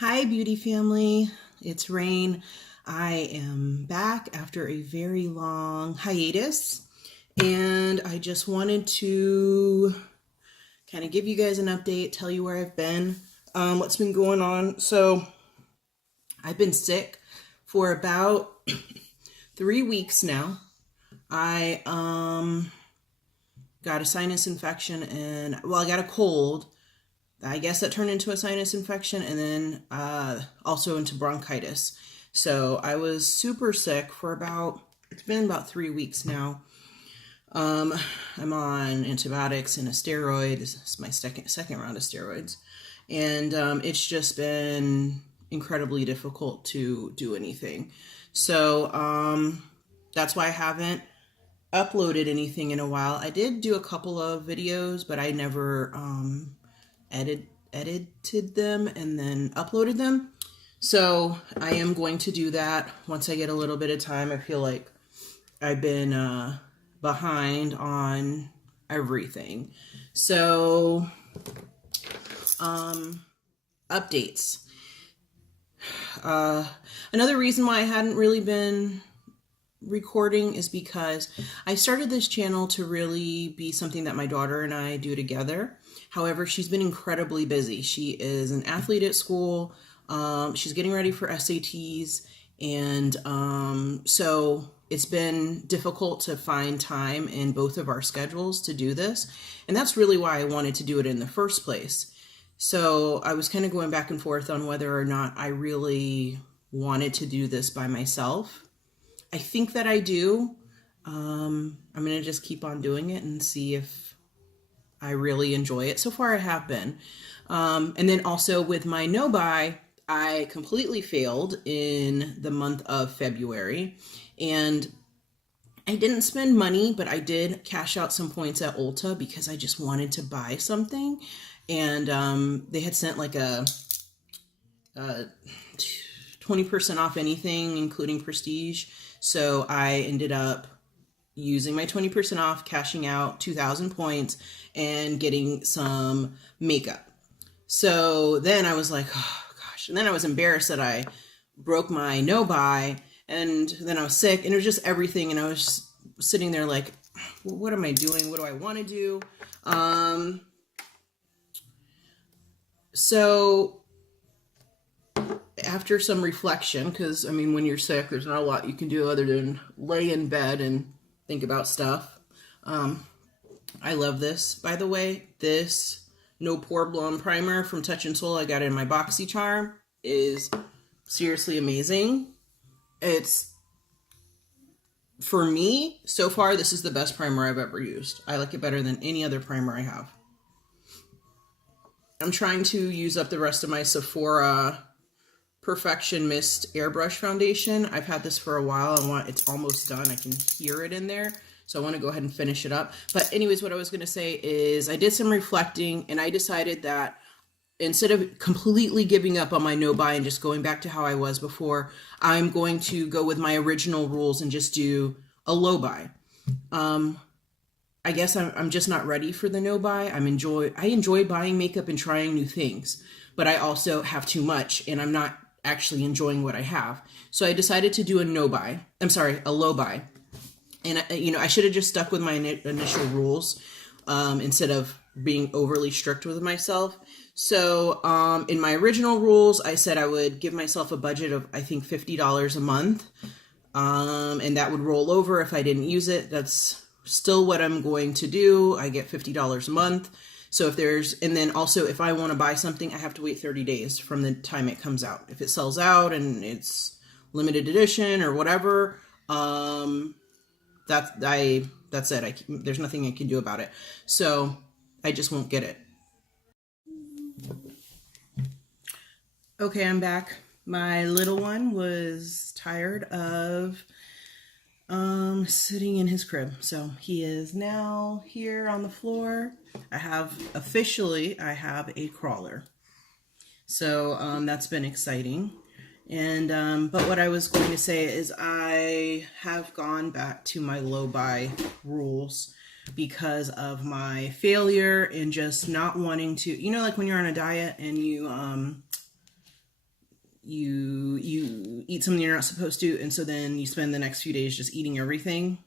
Hi, beauty family. It's Rain. I am back after a very long hiatus, and I just wanted to kind of give you guys an update, tell you where I've been, what's been going on. So, I've been sick for about 3 weeks now. I got a sinus infection, and I got a cold. I guess that turned into a sinus infection, and then also into bronchitis. So I was super sick for it's been about 3 weeks now. I'm on antibiotics and a steroid. This is my second round of steroids. And it's just been incredibly difficult to do anything. So that's why I haven't uploaded anything in a while. I did do a couple of videos, but I never edited them and then uploaded them. So I am going to do that once I get a little bit of time. I feel like I've been behind on everything. So updates. Another reason why I hadn't really been recording is because I started this channel to really be something that my daughter and I do together. However, she's been incredibly busy. She is an athlete at school. She's getting ready for SATs. And so it's been difficult to find time in both of our schedules to do this. And that's really why I wanted to do it in the first place. So I was kind of going back and forth on whether or not I really wanted to do this by myself. I think that I do. I'm going to just keep on doing it and see if I really enjoy it. So far I have been. And then also with my no-buy, I completely failed in the month of February. And I didn't spend money, but I did cash out some points at Ulta because I just wanted to buy something. And they had sent like a 20% off anything, including Prestige. So I ended up using my 20% off, cashing out 2,000 points, and getting some makeup. So then I was like, oh gosh. And then I was embarrassed that I broke my no-buy, and then I was sick, and it was just everything. And I was just sitting there like, well, what am I doing? What do I want to do? So after some reflection, because I mean, when you're sick, there's not a lot you can do other than lay in bed and think about stuff. I love this, by the way. This No Pore Blonde Primer from Touch in Sol I got in my BoxyCharm is seriously amazing. It's, for me, so far, this is the best primer I've ever used. I like it better than any other primer I have. I'm trying to use up the rest of my Sephora Perfection Mist Airbrush Foundation. I've had this for a while. It's almost done. I can hear it in there. So I want to go ahead and finish it up. But anyways, what I was going to say is I did some reflecting, and I decided that instead of completely giving up on my no-buy and just going back to how I was before, I'm going to go with my original rules and just do a low buy. I guess I'm just not ready for the no-buy. I enjoy buying makeup and trying new things, but I also have too much, and I'm not actually enjoying what I have. So I decided to do a no-buy. I'm sorry, a low buy. And I should have just stuck with my initial rules instead of being overly strict with myself. So in my original rules, I said I would give myself a budget of, I think, $50 a month. And that would roll over if I didn't use it. That's still what I'm going to do. I get $50 a month. So and then also if I want to buy something, I have to wait 30 days from the time it comes out. If it sells out and it's limited edition or whatever, that's it. There's nothing I can do about it. So I just won't get it. Okay, I'm back. My little one was tired of sitting in his crib. So he is now here on the floor. I have a crawler. So that's been exciting. And but what I was going to say is I have gone back to my low buy rules because of my failure and just not wanting to, like when you're on a diet and you you eat something you're not supposed to, and so then you spend the next few days just eating everything.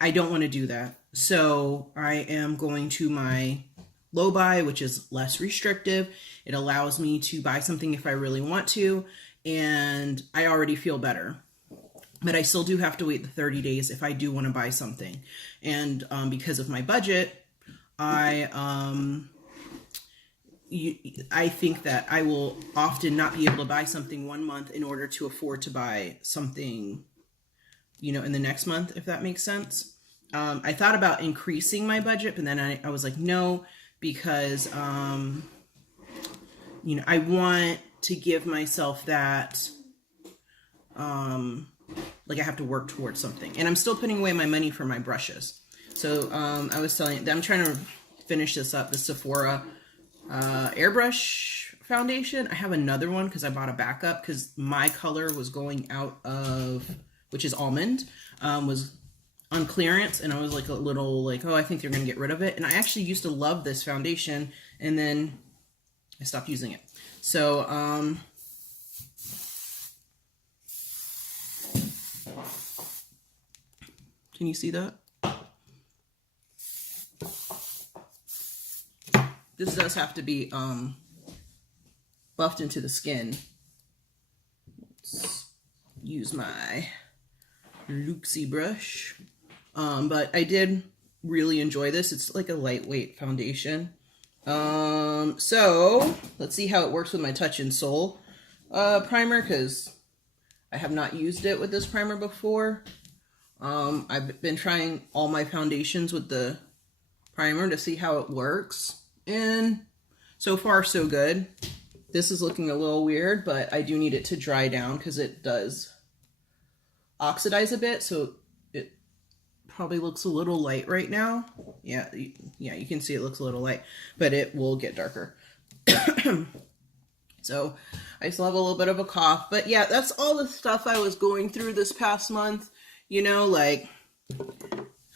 I don't want to do that. So I am going to my low buy, which is less restrictive. It allows me to buy something if I really want to, and I already feel better. But I still do have to wait the 30 days if I do want to buy something. And because of my budget, I think that I will often not be able to buy something 1 month in order to afford to buy something, in the next month, if that makes sense. I thought about increasing my budget, but then I was like, no, because, I want to give myself that, like I have to work towards something. And I'm still putting away my money for my brushes. So I was telling, I'm trying to finish this up, the Sephora airbrush foundation. I have another one because I bought a backup because my color was going out of, which is almond, was on clearance, and I was like a little like, oh, I think they're gonna get rid of it. And I actually used to love this foundation, and then I stopped using it. So can you see that? This does have to be buffed into the skin. Let's use my Luxie brush. But I did really enjoy this. It's like a lightweight foundation. So let's see how it works with my Touch in Sol primer, because I have not used it with this primer before. I've been trying all my foundations with the primer to see how it works, and so far so good. This is looking a little weird, but I do need it to dry down because it does oxidize a bit, so it probably looks a little light right now. Yeah, you can see it looks a little light, but it will get darker. So I still have a little bit of a cough, but yeah, that's all the stuff I was going through this past month. Like,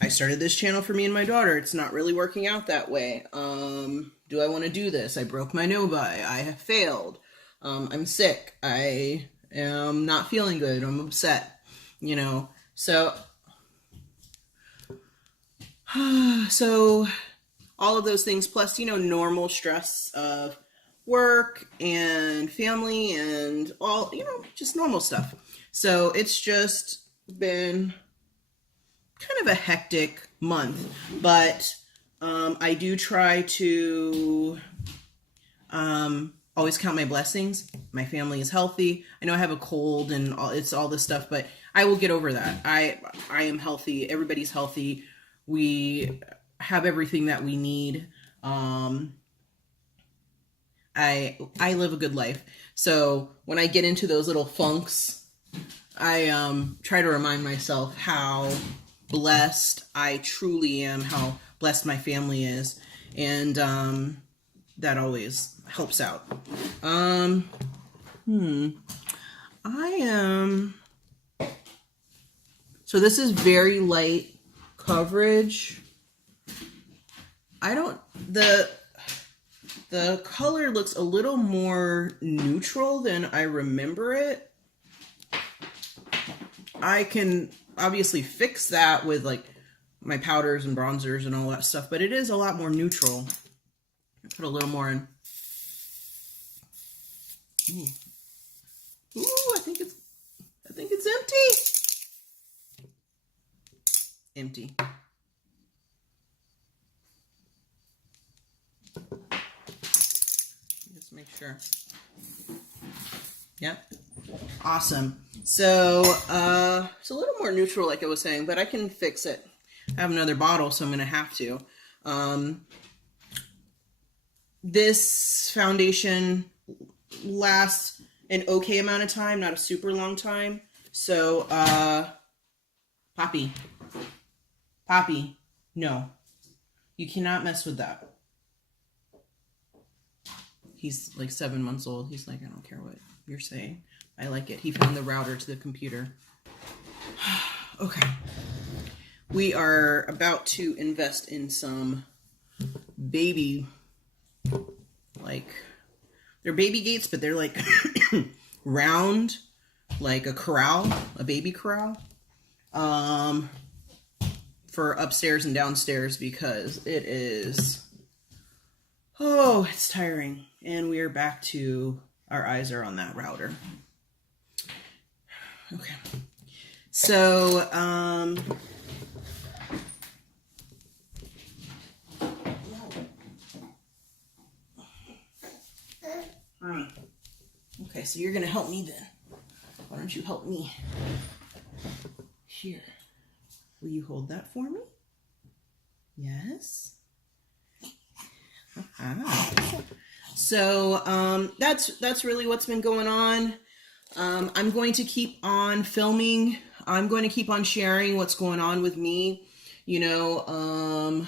I started this channel for me and my daughter. It's not really working out that way. Do I want to do this? I broke my no buy. I have failed. I'm sick. I am not feeling good. I'm upset. So all of those things, plus, normal stress of work and family and all, just normal stuff. So it's just been kind of a hectic month, but I do try to always count my blessings. My family is healthy. I know I have a cold and it's all this stuff, but I will get over that. I am healthy. Everybody's healthy. We have everything that we need. I live a good life. So when I get into those little funks, I try to remind myself how blessed I truly am, how blessed my family is, and that always helps out. I am, so this is very light coverage. The color looks a little more neutral than I remember it. I can obviously fix that with like my powders and bronzers and all that stuff, but it is a lot more neutral. Put a little more in. Ooh, I think it's empty. Empty. Just make sure. Yep. Awesome. So it's a little more neutral, like I was saying, but I can fix it. I have another bottle, so I'm going to have to. This foundation lasts an okay amount of time, not a super long time. So, Poppy, no, you cannot mess with that. He's like 7 months old. He's like, I don't care what you're saying. I like it. He found the router to the computer. Okay. We are about to invest in some baby, like, they're baby gates, but they're like round, like a corral, a baby corral, for upstairs and downstairs, because it is, oh, it's tiring. And we are back to, our eyes are on that router. Okay. So, okay, so you're going to help me then. Why don't you help me? Here. Will you hold that for me? Yes. So, that's really what's been going on. I'm going to keep on filming. I'm going to keep on sharing what's going on with me. You know,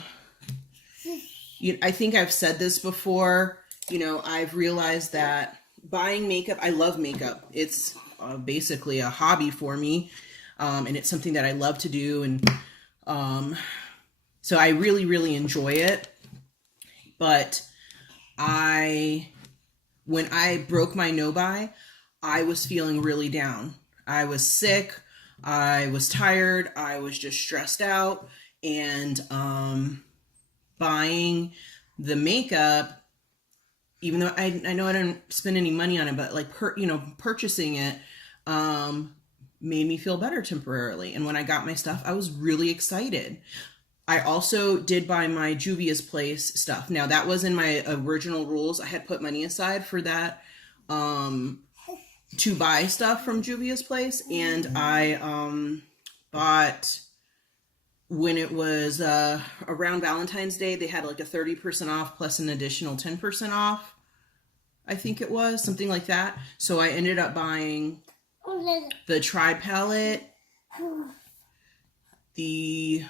I think I've said this before. You know, I've realized that buying makeup, I love makeup. It's basically a hobby for me. And it's something that I love to do. And so I really, really enjoy it. But when I broke my no-buy, I was feeling really down. I was sick. I was tired. I was just stressed out. And buying the makeup, even though I know I didn't spend any money on it, but like purchasing it made me feel better temporarily. And when I got my stuff, I was really excited. I also did buy my Juvia's Place stuff. Now that was in my original rules. I had put money aside for that, to buy stuff from Juvia's Place. And I bought, when it was around Valentine's Day, they had like a 30% off plus an additional 10% off. I think it was something like that. So I ended up buying the Tri palette, the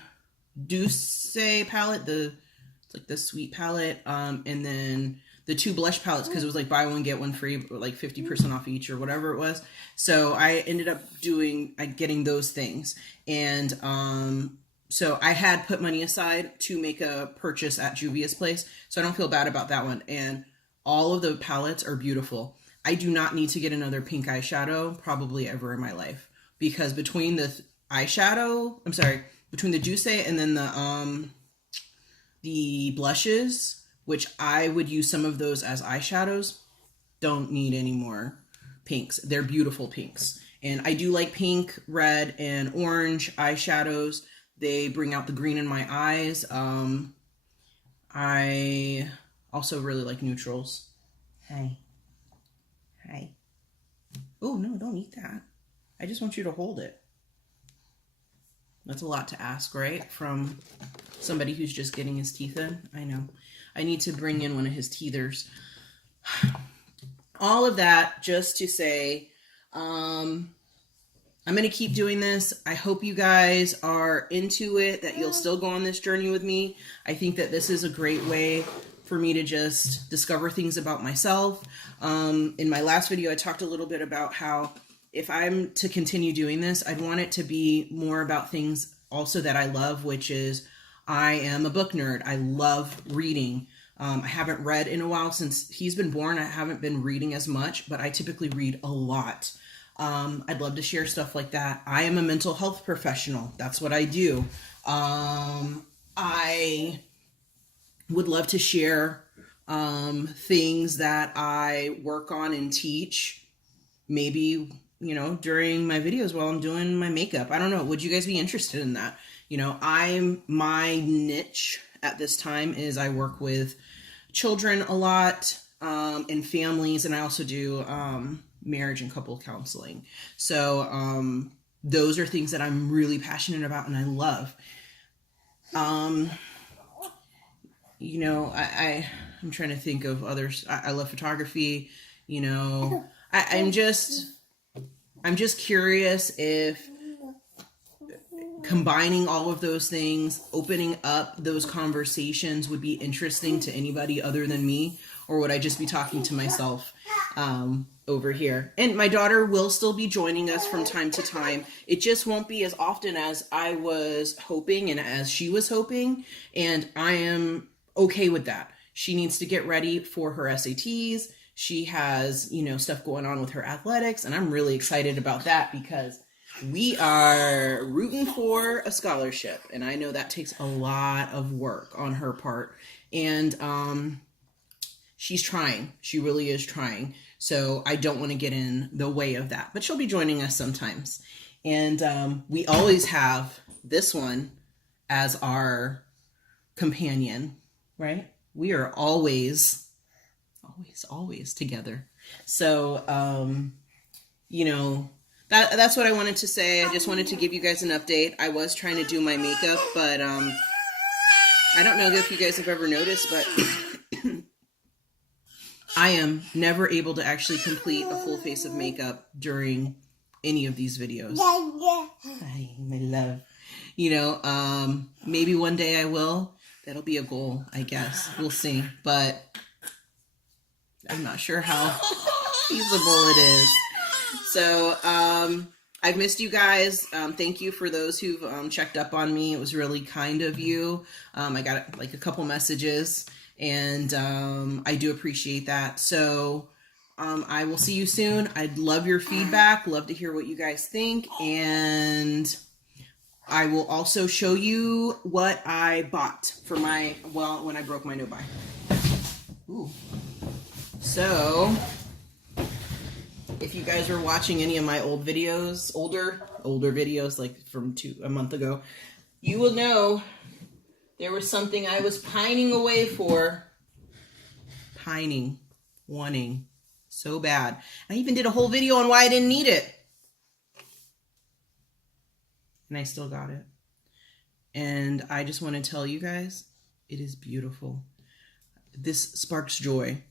Douce palette, it's like the sweet palette, and then the 2 blush palettes, because it was like buy one get one free, like 50% off each or whatever it was. So I ended up getting those things. And so I had put money aside to make a purchase at Juvia's Place, so I don't feel bad about that one. And all of the palettes are beautiful. I do not need to get another pink eyeshadow probably ever in my life, because between the between the Douce and then the blushes, which I would use some of those as eyeshadows, don't need any more pinks. They're beautiful pinks. And I do like pink, red, and orange eyeshadows. They bring out the green in my eyes. I also really like neutrals. Hi. Hi. Oh, no, don't eat that. I just want you to hold it. That's a lot to ask, right? From somebody who's just getting his teeth in. I know. I need to bring in one of his teethers. All of that just to say, I'm going to keep doing this. I hope you guys are into it, that you'll still go on this journey with me. I think that this is a great way for me to just discover things about myself. In my last video, I talked a little bit about how if I'm to continue doing this, I'd want it to be more about things also that I love, which is I am a book nerd. I love reading. I haven't read in a while since he's been born. I haven't been reading as much, but I typically read a lot. I'd love to share stuff like that. I am a mental health professional. That's what I do. I would love to share things that I work on and teach, maybe, during my videos while I'm doing my makeup. I don't know. Would you guys be interested in that? My niche at this time is I work with children a lot, and families, and I also do marriage and couple counseling. So those are things that I'm really passionate about and I love. I'm trying to think of others. I love photography. I'm just curious if combining all of those things, opening up those conversations would be interesting to anybody other than me, or would I just be talking to myself over here? And my daughter will still be joining us from time to time. It just won't be as often as I was hoping and as she was hoping, and I am okay with that. She needs to get ready for her SATs. She has, you know, stuff going on with her athletics, and I'm really excited about that because we are rooting for a scholarship, and I know that takes a lot of work on her part, and she's trying. She really is trying. So I don't want to get in the way of that, but she'll be joining us sometimes. And we always have this one as our companion, right? We are always together. So, you know, that's what I wanted to say. I just wanted to give you guys an update. I was trying to do my makeup, but I don't know if you guys have ever noticed, but I am never able to actually complete a full face of makeup during any of these videos. Hi, my love. You know, maybe one day I will. That'll be a goal, I guess. We'll see. But I'm not sure how feasible it is. So, I've missed you guys. Thank you for those who've checked up on me. It was really kind of you. I got like a couple messages, and I do appreciate that. So I will see you soon. I'd love your feedback, love to hear what you guys think, and I will also show you what I bought for my, well, when I broke my no-buy. Ooh. So if you guys were watching any of my old videos, older videos, like from a month ago, you will know there was something I was pining away for. Wanting so bad. I even did a whole video on why I didn't need it. And I still got it. And I just want to tell you guys, it is beautiful. This sparks joy.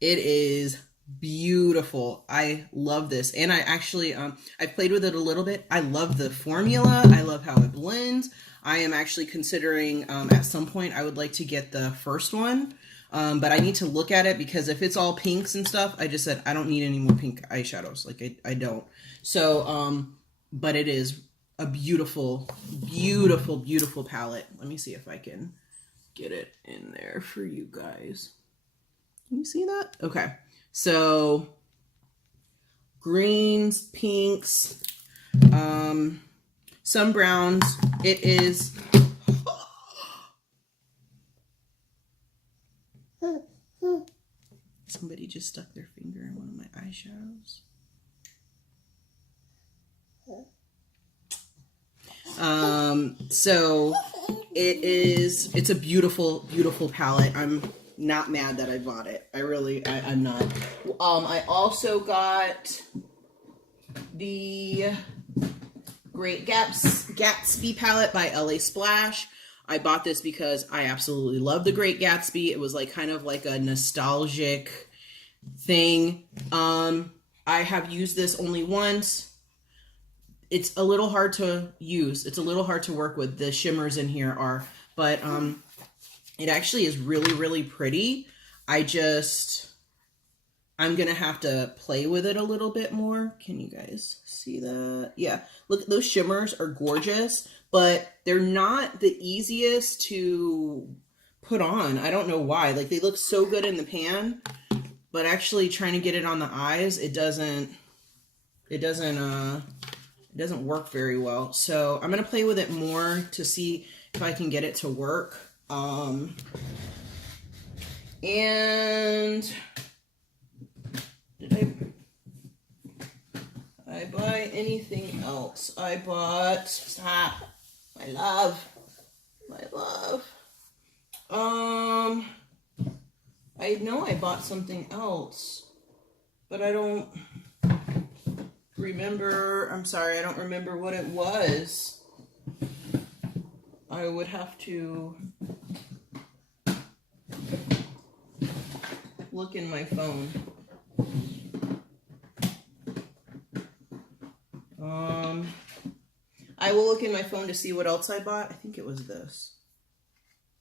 It is beautiful. I love this. And I actually, I played with it a little bit. I love the formula. I love how it blends. I am actually considering, at some point, I would like to get the first one. But I need to look at it because if it's all pinks and stuff, I just said, I don't need any more pink eyeshadows. Like, I don't. So, but it is a beautiful, beautiful, beautiful palette. Let me see if I can get it in there for you guys. Can you see that? Okay. So, greens, pinks, some browns. It is... Somebody just stuck their finger in one of my eyeshadows. So it's a beautiful, beautiful palette. I'm not mad that I bought it. I'm not. I also got the Great Gatsby palette by LA Splash. I bought this because I absolutely love the Great Gatsby. It was like kind of like a nostalgic thing. I have used this only once. It's a little hard to use. It's a little hard to work with. The shimmers in here are, but it actually is really, really pretty. I'm gonna have to play with it a little bit more. Can you guys see that? Yeah, look, those shimmers are gorgeous, but they're not the easiest to put on. I don't know why. Like, they look so good in the pan, but actually trying to get it on the eyes, it doesn't work very well. So I'm gonna play with it more to see if I can get it to work. And did I buy anything else? I bought, stop, my love. I know I bought something else, but I don't remember. I'm sorry, I don't remember what it was. I would have to look in my phone. I will look in my phone to see what else I bought. I think it was this.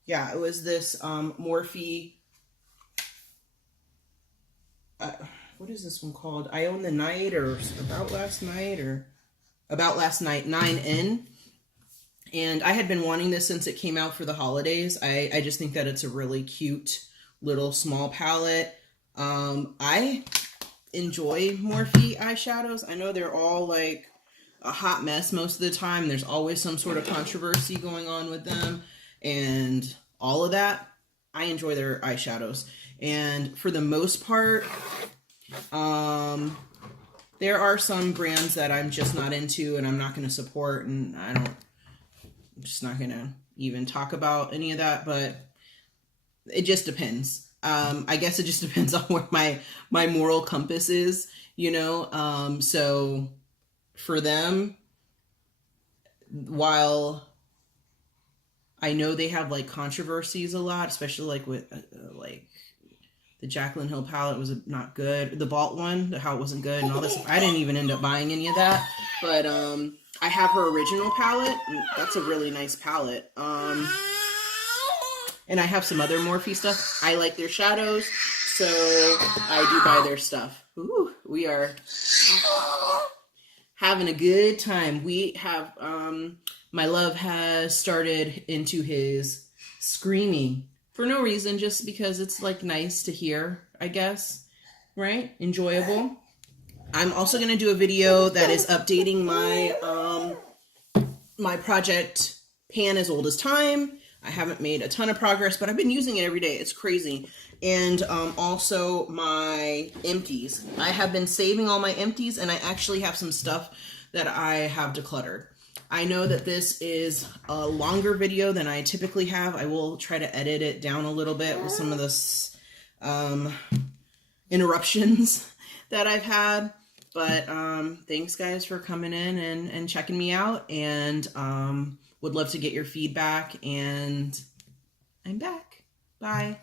Yeah, it was this Morphe. What is this one called? I Own the Night, or About Last Night, 9N. And I had been wanting this since it came out for the holidays. I just think that it's a really cute little small palette. I enjoy Morphe eyeshadows. I know they're all like a hot mess most of the time. There's always some sort of controversy going on with them and all of that. I enjoy their eyeshadows. And for the most part, there are some brands that I'm just not into and I'm not going to support, and I'm just not going to even talk about any of that, but it just depends. I guess it just depends on where my moral compass is, you know? So for them, while I know they have like controversies a lot, especially like with like the Jaclyn Hill palette was not good. The Vault one, how it wasn't good and all this. I didn't even end up buying any of that, but I have her original palette. That's a really nice palette. And I have some other Morphe stuff. I like their shadows, so I do buy their stuff. Ooh, we are having a good time. We have, my love has started into his screaming for no reason, just because it's like nice to hear, I guess, right? Enjoyable. I'm also going to do a video that is updating my, my project Pan as Old as Time. I haven't made a ton of progress, but I've been using it every day. It's crazy. And also my empties. I have been saving all my empties, and I actually have some stuff that I have decluttered. I know that this is a longer video than I typically have. I will try to edit it down a little bit with some of the interruptions that I've had. But thanks, guys, for coming in and checking me out. And would love to get your feedback, and I'm back. Bye.